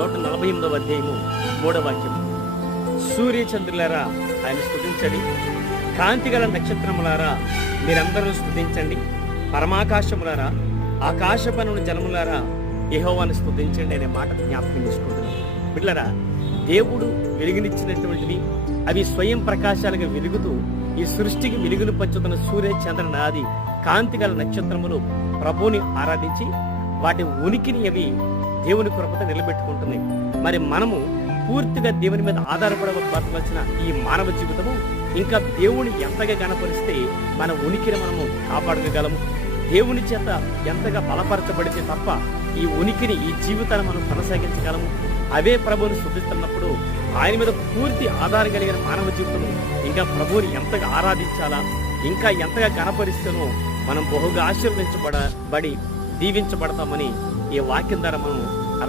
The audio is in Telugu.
148వ అధ్యాయము 3వ వాక్యం. సూర్యచంద్రులారా ఆయన స్తుతించండి, కాంతిగల నక్షత్రములారా మీరందరూ స్తుతించండి, పరమాకాశములారా ఆకాశపనుల జలములారా యెహోవాను స్తుతించండి అనే మాట జ్ఞాపకం చేసుకుంటున్నాం. బిడ్డలారా, దేవుడు వెలుగునిచ్చినటువంటివి అవి స్వయం ప్రకాశాలుగా వెలుగుతూ ఈ సృష్టికి వెలుగును పంచుతున్న సూర్య చంద్ర నాది కాంతిగల నక్షత్రములు ప్రభువుని ఆరాధించి వాటి ఉనికిని అవి దేవుని కృపతో నిలబెట్టుకుంటున్నాయి. మరి మనము పూర్తిగా దేవుని మీద ఆధారపడవలసిన ఈ మానవ జీవితము ఇంకా దేవుని ఎంతగా గణపరిస్తే మన ఉనికిని మనము కాపాడగలము. దేవుని చేత ఎంతగా బలపరచబడితే తప్ప ఈ ఉనికిని ఈ జీవితాన్ని మనం కొనసాగించగలము. అవే ప్రభువుని స్తుతిస్తున్నప్పుడు ఆయన మీద పూర్తి ఆధారం కలిగిన మానవ జీవితము ఇంకా ప్రభువుని ఎంతగా ఆరాధించాలా, ఇంకా ఎంతగా గణపరిస్తేనో మనం బహుగా ఆశీర్వదించబడి దీవించబడతామని ఈ వాక్యం ద్వారా మనం